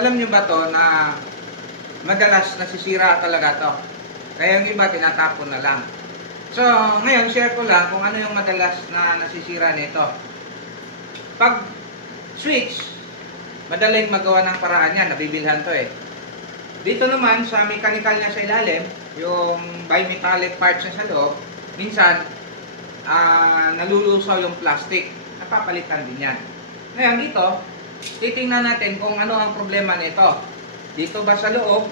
alam niyo ba to na madalas nasisira talaga to. Kaya yung iba tinatapon na lang. So, ngayon share ko lang kung ano yung madalas na nasisira nito. Pag switch, madaling magawa ng paraan yan, nabibilhan to eh. Dito naman sa mechanical niya sa ilalim, yung bimetallic parts niya sa loob, minsan ah nalulusaw yung plastic. Napapalitan din yan. Ngayon dito, titingnan natin kung ano ang problema nito. Dito ba sa loob?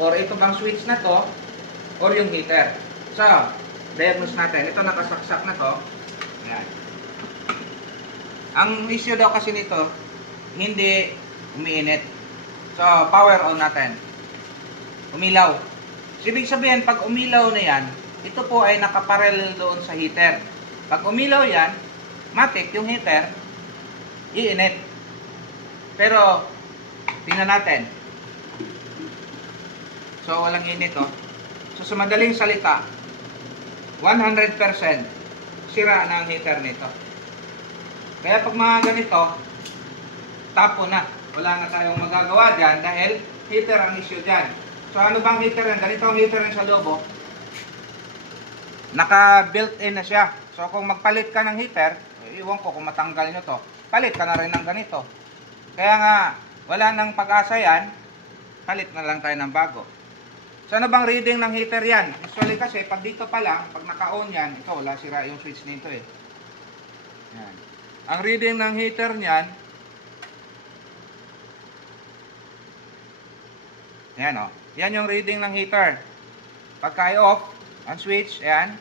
Or ito bang switch na to? Or yung heater? So, diagnose natin. Ito nakasaksak na to. Ayan. Ang issue daw kasi nito, hindi umiinit. So, power on natin. Umilaw. Ibig sabihin, pag umilaw na yan, ito po ay nakaparallel doon sa heater. Pag umilaw yan, matik yung heater, iinit. Pero, tingnan natin. So, walang init, oh. So, sa madaling salita, 100% sira na ang heater nito. Kaya pag mga ganito, tapo na. Wala na tayong magagawa dyan dahil heater ang issue dyan. So ano bang heater yan? Ganito ang heater yan sa lobo. Naka-built-in na siya. So kung magpalit ka ng heater, eh, iwan ko kung matanggal nyo to, palit ka na rin ng ganito. Kaya nga, wala nang pag-asa yan, palit na lang tayo ng bago. So ano bang reading ng heater yan? Usually kasi, pag dito pa lang, pag naka-on yan, ito wala sira yung switch nito eh. Yan. Ang reading ng heater niyan, Ayan o. Yan yung reading ng heater. Pagka off, ang switch, ayan.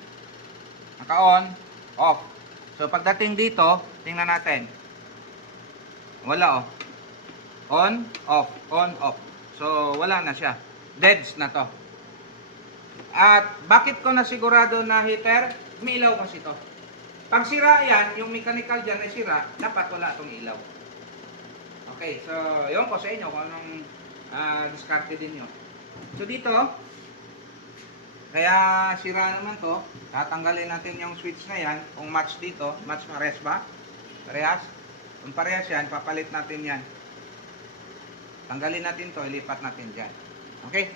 Naka-on, off. So pagdating dito, tingnan natin. Wala o. On, off, on, off. So wala na siya. Deads na to. At bakit ko nasigurado na heater? Umiilaw kasi to. Pag sira yan, yung mechanical dyan ay sira, dapat wala itong ilaw. Okay, so yun ko sa inyo kung anong ah diskarte din nyo. So dito, kaya sira naman to, tatanggalin natin yung switch na yan, kung match dito, match parehas ba? Parehas? Kung parehas yan, papalit natin yan. Tanggalin natin to, ilipat natin dyan. Okay?